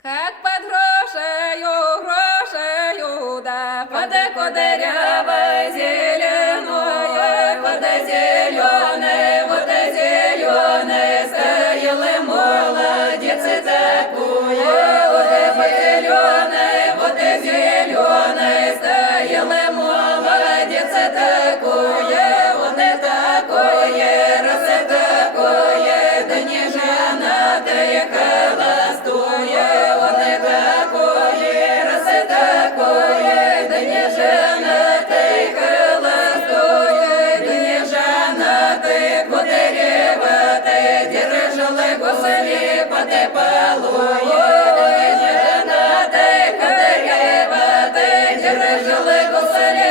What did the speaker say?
Как под грошею, да, под кудрявой зеленой, под зеленой, вот зеленой, стоял молодец такой, вот зеленой, стоял молодец такой, вот такое, раз такое, да не женатое холостое. Держали гусари.